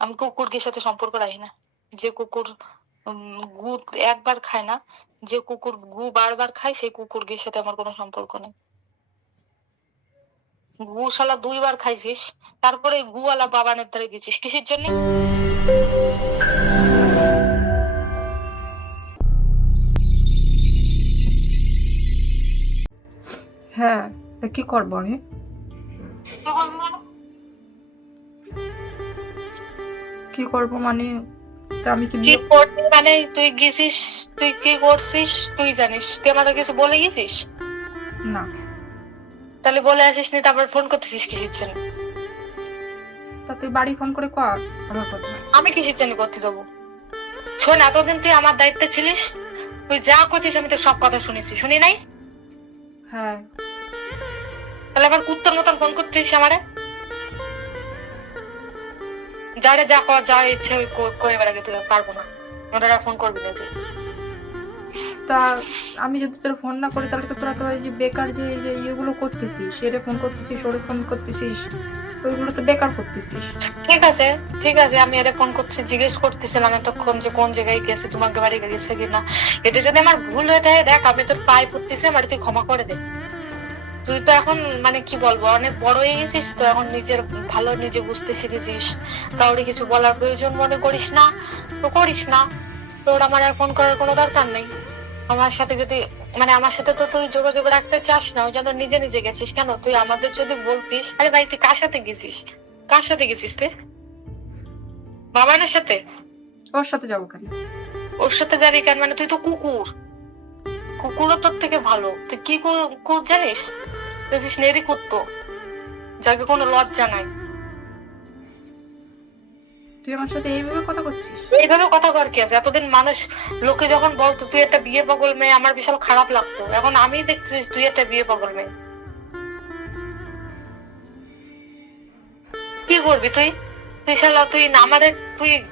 আমি কুকুরকে সাথে সম্পর্ক রাখি না। যে কুকুর গু একবার খায় না যে কুকুর গু বারবার খায় সেই কুকুরটির সাথে আমার কোনো সম্পর্ক নেই। গু শালা দুইবার খাইছিস তারপরে গুওয়ালা বাবানের ধারে গেছিস কিসের জন্য? হ্যাঁ কি করব আমি? কি করব মানে আমি কি কি করবি মানে তুই গেছিস তুই কি করছিস তুই জানিস। তুই আমাকে কিছু বলে গেছিস? না। তাহলে বলে আসিস নি তারপর ফোন করতেছিস কিসের জন্য? তা তুই বাড়ি ফোন করে কর আমার কথা। আমি কিসের জন্য করতে দেবো? শোন এতদিন তুই আমার দায়িত্বে ছিলিস তুই যা করছিস আমি তো সব কথা শুনেছি। শুনি নাই? হ্যাঁ। তাহলে আবার কুত্তার মতন ফোন করছিস আমারে? যারে যা কর যা ইচ্ছে করে বেড়াকে তুই পারব না। আমাদের আর ফোন করবি না তুই তা আমি যদি তোর ফোন না করি তাহলে তো তোরা তো এই যে বেকার যে এই যে ইয়েগুলো করতেছিস সেরে ফোন করতেছিস ওরে ফোন করতেছিস ওইগুলো তো বেকার করতেছিস। ঠিক আছে ঠিক আছে আমি এর ফোন করছি জিজ্ঞেস করতেছিলাম এতক্ষণ যে কোন জায়গায় গেছে তোমাকে বাড়ি গেছে কিনা। এটা যদি আমার ভুল হয়ে থাকে দেখ আমি তোর পায়ে পড়তেছি আমার তুই ক্ষমা করে দে। তুই তো এখন মানে কি বলব অনেক বড় হয়ে গেছিস তো এখন নিজের ভালো নিজে বুঝতে শিখেছিস। কাউরে কিছু বলার প্রয়োজন মনে করিস না তো করিস না। তোর আমার আর ফোন করার কোনো দরকার নেই। আমার সাথে যদি মানে আমার সাথে তো তুই যোগাযোগ রাখতে চাস না জন্য নিজে নিজে গেছিস কেন? তুই আমাদের যদি বলতিস আরে ভাই তুই কার সাথে গেছিস? কার সাথে গেছিস তুই? বাবানের সাথে? ওর সাথে যাব কেন? ওর সাথে যাবি কেন? মানে তুই তো কুকুর। কুকুরও তোর থেকে ভালো। তুই কি কুকুর জানিস? নেরি কুত্তো যাকে কোনো লজ্জা নাই। তুই আমার সাথে এইভাবে কথা করছিস এইভাবে কথা কর কি আছে? এতদিন মানুষ লোকে যখন বলতো তুই একটা বিয়ে পাগল মেয়ে আমার বিশাল খারাপ লাগতো। এখন আমি দেখছি তুই একটা বিয়ে পাগল মেয়ে। কি করবি তুই? তুই শালা তুই না- আমারে তুই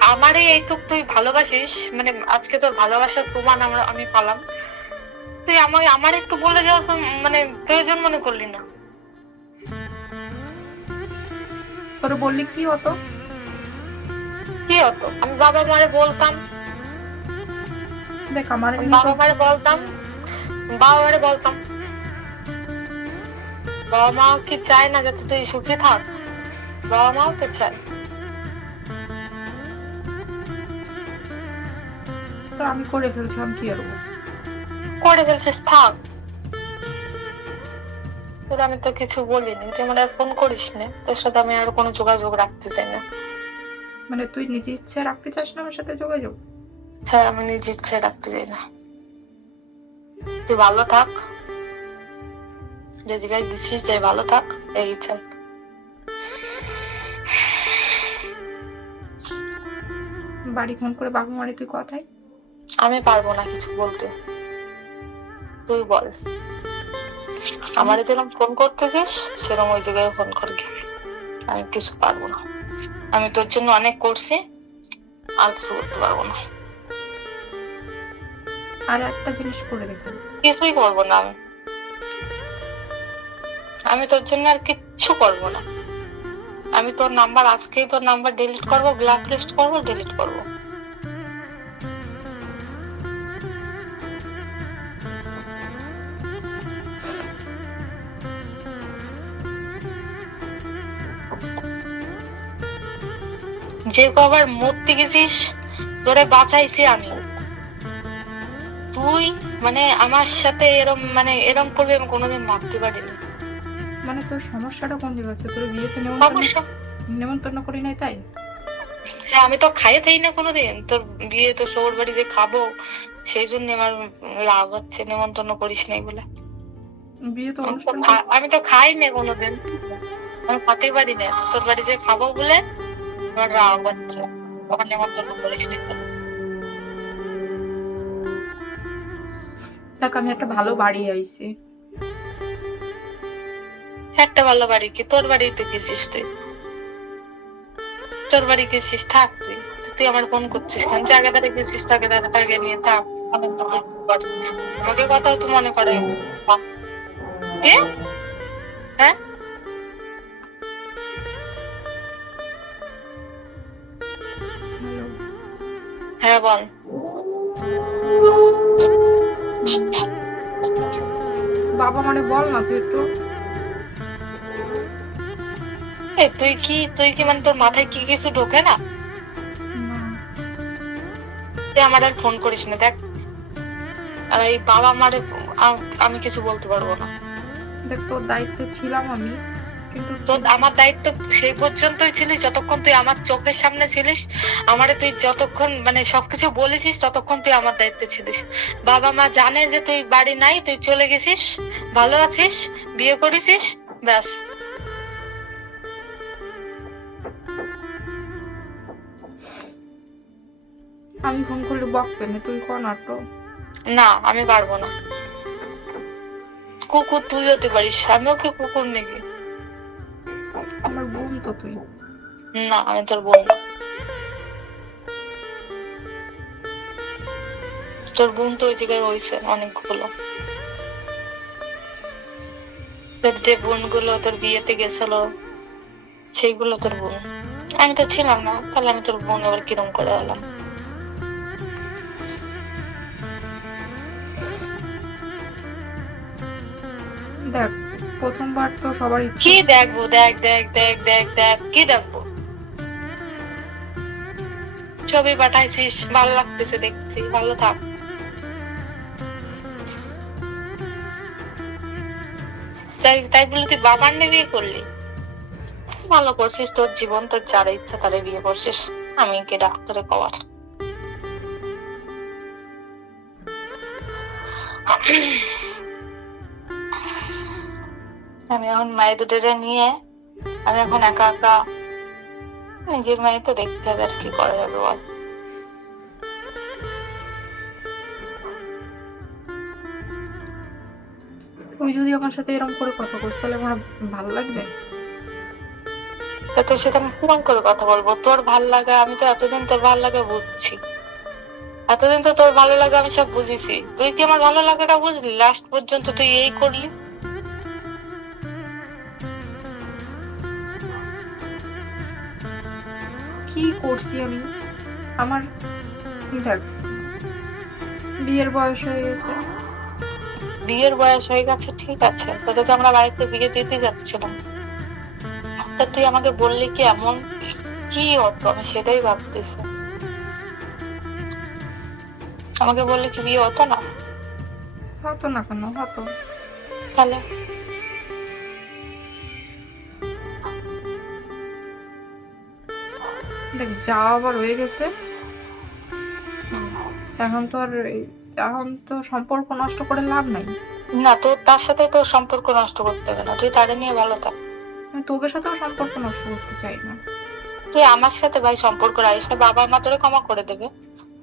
আমারে এইটুক তুই ভালোবাসিস মানে আজকে তোর ভালোবাসার প্রমাণ আমরা আমি পালাম। তুই আমাকে আমার একটু বলে যাওয়ার তো মানে প্রয়োজন মনে করলি না। তোর বললি কি হতো? কি হতো? আমি বাবা মারে বলতাম। দেখ আমার বাবা মারে বলতাম। বাবা মারে বলতাম। বাবা মা কি চায় না যাতে তুই সুখে থাক? বাবা মাও তো চায়। তো আমি করে ফেলছিলাম কি আর করে ফেলছিস থাক তোর আমি তো কিছু বলিনি তুই আমার ফোন করিস না তোর সাথে আমি আর কোনো যোগাযোগ রাখতে চাই না। মানে তুই নিজে ইচ্ছে রাখতে চাস না আমার সাথে যোগাযোগ? হ্যাঁ আমি নিজ ইচ্ছে রাখতে চাই না। তুই ভালো থাক। যে জায়গায় গেছিস যে ভালো থাক এই চাই। বাড়ি ফোন করে বাবু মারে তুই কথাই আমি পারব না কিছু বলতে। তুই বল। আমারে যেরকম ফোন করতেছিস সেরকম ওই জায়গায় ফোন করবি। আমি কিছু পারব না। আমি তোর জন্য অনেক করছি আর কিছু করতে পারব না। আর একটা জিনিস করে দেখুন। কিছুই করব না আমি। আমি তোর জন্য আর কিচ্ছু করব না। আমি তোর নাম্বার আজকেই তোর নাম্বার ডিলিট করব ব্ল্যাক লিস্ট করব ডিলিট করব। যে কবার মরতে গেছিস তোরে বাঁচাইছি আমি। তুই মানে আমার সাথে এরম মানে এরম করবে আমি কোনোদিন ভাবতে পারিনি। মানে তোর সমস্যাটা কোন আছে তোর বিয়েতে নেমন্তন্ন করি নাই তাই? হ্যাঁ আমি তো খাইয়ে থাই না কোনোদিন। তোর বিয়ে তো শহর বাড়ি যে খাব সেই জন্য আমার রাগ হচ্ছে নেমন্তন্ন করিস নাই বলে। বিয়ে তো আমি তো খাই না কোনোদিন। আমি খাতেই পারি না। তোর বাড়ি যে খাব বলে আমার রাগ হচ্ছে আমার নেমন্তন্ন করিস দেখ আমি একটা ভালো বাড়ি আইছি। একটা ভালো বাড়ি কি? তোর বাড়িতে গেছিস তুই। তোর বাড়ি গেছিস থাক তুই। তুই আমার ফোন করছিস কেন জায়গা দাঁড়িয়ে গেছিস তাকে দাঁড়া তাকে নিয়ে থাক। কর। আমাকে কথা তো মনে করে কি? হ্যাঁ? হ্যাঁ বল। বাবা মানে বল না তুই একটু। তুই কি তুই কি মানে তোর মাথায় কি কিছু ঢোকে না। তুই আমার আর ফোন করিস না দেখ। আর এই বাবা মারে আমি কিছু বলতে পারব না। দেখ তোর দায়িত্বে ছিলাম আমি। তো আমার দায়িত্ব সেই পর্যন্তই ছিলিস যতক্ষণ তুই আমার চোখের সামনে ছিলিস আমারে তুই যতক্ষণ মানে সবকিছু বলেছিস ততক্ষণ তুই আমার দায়িত্বে ছিলিস। বাবা মা জানে যে তুই বাড়ি নাই তুই চলে গেছিস ভালো আছিস বিয়ে করেছিস ব্যাস। আমি ফোন করলে বকবে না তুই কর না তো। না আমি পারব না। কুকুর তুই হতে পারিস আমিও কি কুকুর নাকি? তো তুই। না আমি তোর বোন না। তোর বোন তো ওই জায়গায় হয়েছে অনেকগুলো। তোর যে বোনগুলো তোর বিয়েতে গেছিল সেইগুলো তোর বোন। আমি তো ছিলাম না তাহলে আমি তোর বোন এবার কিরম করে হলাম? দেখ প্রথমবার তো সবার কি দেখব? দেখ দেখ দেখ দেখ দেখ। কি দেখব? ছবি পাঠাইছিস, ভালো লাগতেছে দেখতে। ভালো থাক। তাই তাই বলে তুই বাবার নিয়ে বিয়ে করলি? ভালো করছিস তোর জীবন, তোর যারা ইচ্ছা তারে বিয়ে করছিস। আমি কে ডাক্তারে কওয়ার আমি এখন মায়ের দুটোরে নিয়ে আমি এখন একা একা নিজের মায়ের তো দেখতে হবে আর কি করা যাবে বল। তুই যদি আমার সাথে এরকম করে কথা বলিস তাহলে আমার ভালো লাগবে? তা তোর সাথে আমি কিরম করে কথা বলব? তোর ভালো লাগা আমি তো এতদিন তোর ভালো লাগা বুঝছি। এতদিন তো তোর ভালো লাগা আমি সব বুঝেছি। তুই কি আমার ভালো লাগাটা বুঝলি? লাস্ট পর্যন্ত তুই এই করলি? কি করছি আমি? আমার দেখ বিয়ের বয়স হয়ে গেছে। বিয়ের বয়স হয়ে গেছে ঠিক আছে। তোকে তো আমরা বাড়িতে বিয়ে দিতে যাচ্ছিলাম তা তুই আমাকে বললি কি এমন কি হতো? আমি সেটাই ভাবতেছি। আমাকে বললি কি বিয়ে হতো না? হতো না কেন? হতো। তাহলে? দেখ যা আবার হয়ে গেছে। এখন তো আর এখন তো সম্পর্ক নষ্ট করে লাভ নাই। না তোর তার সাথে তোর সম্পর্ক নষ্ট করতে হবে না তুই তারে নিয়ে ভালো থাক। আমি তোদের সাথেও সম্পর্ক নষ্ট করতে চাই না। তুই আমার সাথে ভাই সম্পর্ক রাখিস না বাবা মা তোরে ক্ষমা করে দেবে।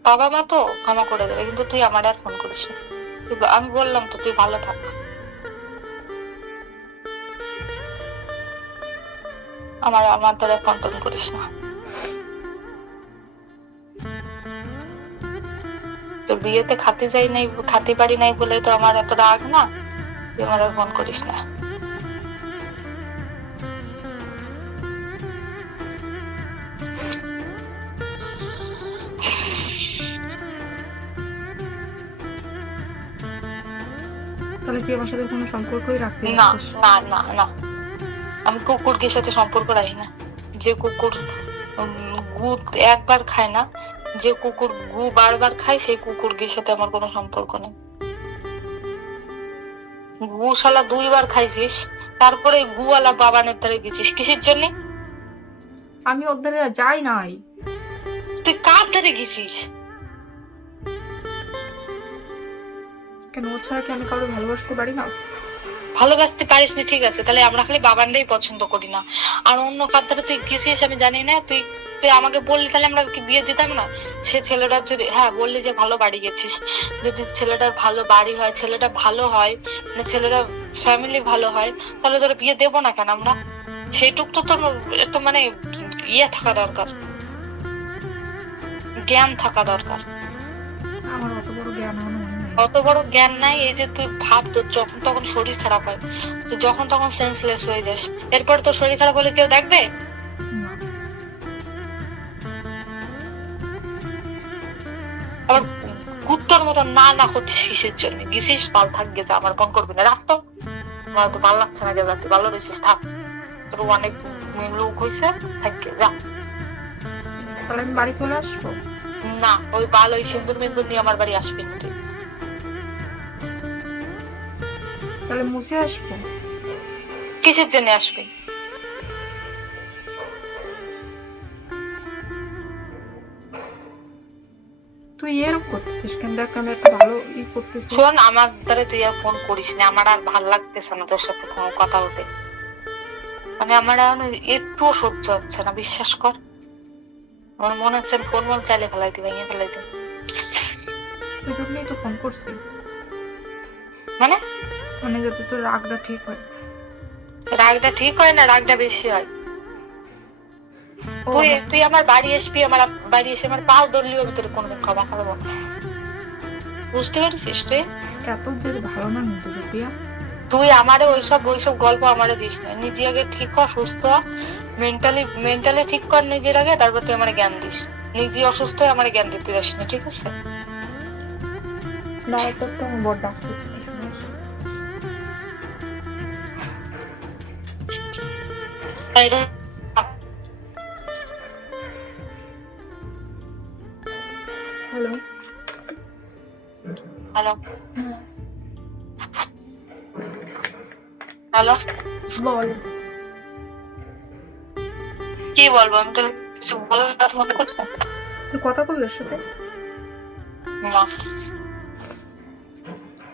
বাবা মা তো ক্ষমা করে দেবে কিন্তু তুই আমার আর ফোন করিস না। তুই আমি বললাম তো তুই ভালো থাক। আমার আমার তোরা ফোন টোন করিস না। তোর বিয়েতে খাতে যাই নাই খাতে পারি নাই বলে তো আমার এত রাগ না তুই আমার আর ফোন করিস না। তাহলে তুই আমার সাথে কোনো সম্পর্কই রাখতে না না না না আমি কুকুরকে সাথে সম্পর্ক রাখি না। যে কুকুর উম, গু একবার খায় না যে কুকুর গু বারবার খায় সেই কুকুরকে সাথে আমার কোনো সম্পর্ক নেই। গু শালা দুইবার খাইছিস তারপরে গুওয়ালা বাবানের ধারে গেছিস কিসের জন্য? আমি ওর ধারে যাই নাই। তুই কার ধারে গেছিস? কেন ওর ছাড়া কি আমি কারও ভালোবাসতে পারি না? ভালোবাসতে পারিস না ঠিক আছে। তাহলে আমরা খালি বাবানটাই পছন্দ করি না। আর অন্য কার ধারে তুই গেছিস আমি জানি না তুই তুই আমাকে বললি তাহলে আমরা কি বিয়ে দিতাম না? সে ছেলেটার যদি হ্যাঁ বললি যে ভালো বাড়ি গেছিস। যদি ছেলেটার ভালো বাড়ি হয় ছেলেটা ভালো হয় মানে ছেলেটা ফ্যামিলি ভালো হয় তাহলে তোর বিয়ে দেবো না কেন আমরা? সেইটুক তো তোর একটু মানে ইয়ে থাকা দরকার। জ্ঞান থাকা দরকার। আমার অত বড় জ্ঞান নাই। অত বড় জ্ঞান নাই এই যে তুই ভাব তোর যখন তখন শরীর খারাপ হয়। তুই যখন তখন সেন্সলেস হয়ে যাস। এরপর তোর শরীর খারাপ হলে কেউ দেখবে? আবার কুত্তার মতো না না করছিস কিসের জন্য? গেছিস? ভালো থাকবে যা আমার ফোন করবি না। রাখতো আমার তো ভালো লাগছে না ভালো রয়েছিস থাক। তোর অনেক লোক হয়েছে থাকবে যা। তাহলে আমি বাড়ি চলে আসব? না ওই ভালো ওই সিন্দুর মিন্দুর নিয়ে আমার বাড়ি আসবি না। তুই তাহলে মুছে আসব? কিসের জন্য আসবি? তুই এরকম করতেছিস কেন? দেখ আমি একটা ভালো ই করতেছি। শোন আমার দ্বারা তুই আর ফোন করিস না। আমার আর ভালো লাগতেছে না তোর সাথে কোনো কথা বলতে। মানে আমার এখন একটুও সহ্য হচ্ছে না বিশ্বাস কর। আমার মনে হচ্ছে ফোন মন চাইলে ফেলাই দিই ভেঙে ফেলাই দিই ওই জন্যই তো ফোন করছি। মানে? মানে যাতে তোর রাগটা ঠিক হয়। রাগটা ঠিক হয় না রাগটা বেশি হয়। তুই তুই আমার বাড়ি আসবি আমার বাড়ি এসে আমার পাল ধরলেও আমি তোর কোনোদিন ক্ষমা করব বুঝতে পারছিস তুই? এত যে ভালো না নিতে রুপিয়া তুই আমারে ওইসব ওইসব গল্প আমারে দিস না। নিজে আগে ঠিক হ সুস্থ মেন্টালি মেন্টালি ঠিক কর নিজের আগে তারপর তুই আমার জ্ঞান দিস। নিজে অসুস্থ হয়ে আমার জ্ঞান দিতে যাস না ঠিক আছে? না তো বড় ডাক্তার। হ্যালো বল। কি বলব? আমি তোর কিছু বলার মনে করছি তুই কথা কবি ওর সাথে? না।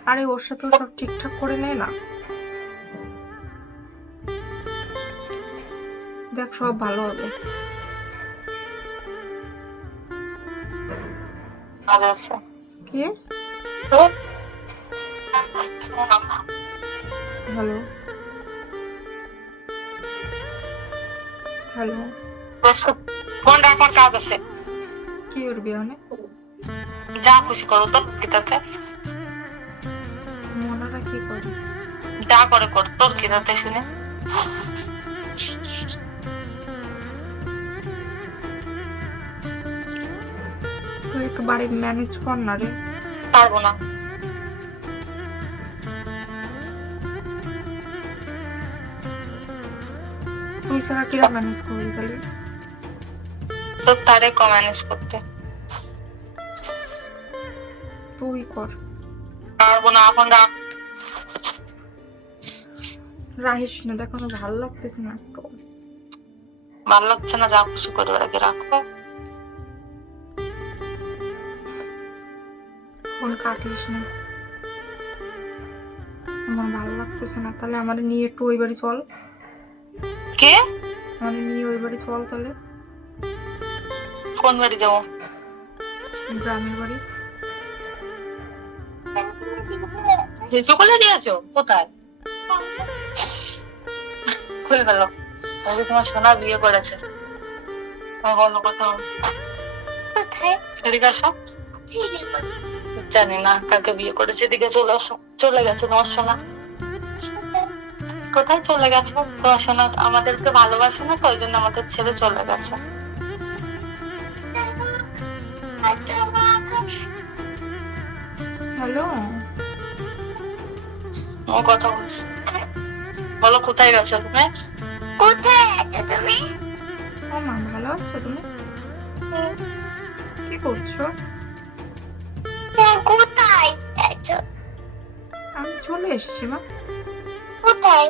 আরে ওর সাথে সব ঠিকঠাক করে নে না। দেখ সব ভালো হবে। কি? হ্যালো হ্যালো ফোন রাখার কাজ আছে কি করবি অনেক যা খুশি করো তোর কিতাতে মনারা কি করবি যা করে কর তোর কিতাতে শুনে তুই একটু বাড়ি ম্যানেজ কর না রে পারব না ছাড়া কিরা ম্যানেজ করবি তাহলে? তোর কমেন্স করতে? তুই কর। পারব না এখন রাখ। রাহিস না দেখো আমার ভালো লাগতেছে না একটু। ভালো লাগছে না যা খুশি করে আগে রাখো। ফোন কাটিস না। আমার ভালো লাগতেছে না তাহলে আমার নিয়ে একটু ওই বাড়ি চল। কে? আমার নিয়ে ওই বাড়ি চল তাহলে। কোন বাড়ি যাব? গ্রামের বাড়ি। চকলে দিয়েছ কোথায়? খুলে ফেলো। ওই তোমার সোনা বিয়ে করেছে। আমার বলো কথা। বলো। এদিকে আসো। জানি না কাকে বিয়ে করেছে। এদিকে চলে আসো। চলে গেছে তোমার সোনা। কোথায় চলে গেছে? সোনা আমাদেরকে ভালোবাসে না তো ওই জন্য আমাদের ছেড়ে চলে গেছে। হ্যালো? ও কথা বলছি। বলো কোথায় গেছো তুমি? কোথায় আছো তুমি? ও মা ভালো আছো তুমি? কি করছ? কোথায় আছো? আমি চলে এসছি মা। কোথায়?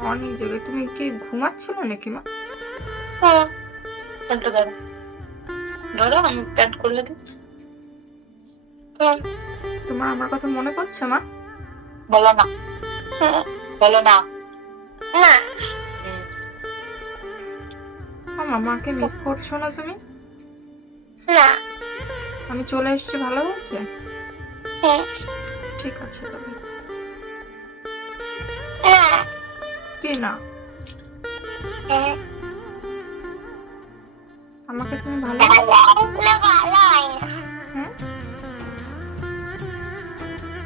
অনেক জায়গায়। তুমি কি ঘুমাচ্ছিল নাকি মা? হুম, প্যান্টটা ধরো। ধরো আমি প্যান্ট করলে দিই। তোমার আমার কথা মনে পড়ছে মা? বলো না। হুম। বলো না। না। মামাকে মিস করছ না তুমি? না। আমি চলে এসেছি ভালো হুম, ঠিক আছে তবে। কি না। হুম। আমাকে তুমি ভালো ভালো ভালো হয় না।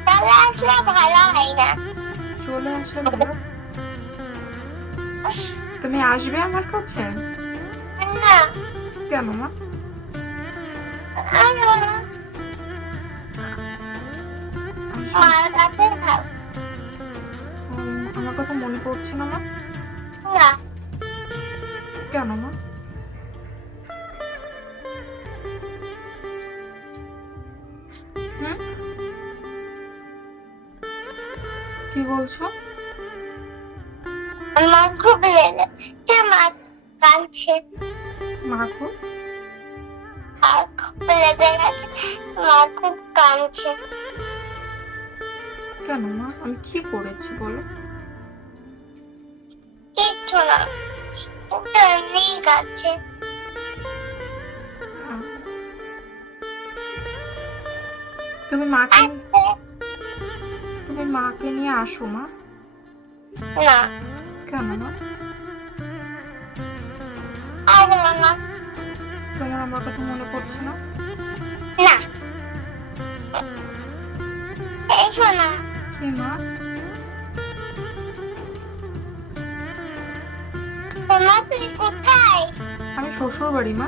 ভালো আসলে ভালো হয় না। চলে আসে ভালো? তুমি আসবে আমার কাছে? না। কেন মা? আসব না। মার কাছে আমার কথা মনে পড়ছে না মা? না। কেন মা? কি বলছো? আমার খুব লেগেছে মা কাঁদছে। মা খুব? আর খুব লেগে গেছে। মা খুব কাঁদছে। কেন মা? আমি কি করেছি বলো? আহ। তুমি মাকে আসবে তুমি মাকে নিয়ে আসো মা। না। কেন মা? তোমার আমার কথা মনে পড়ছে না? না। কি মা? তোমার কোথায়? আমি শ্বশুর বাড়ি মা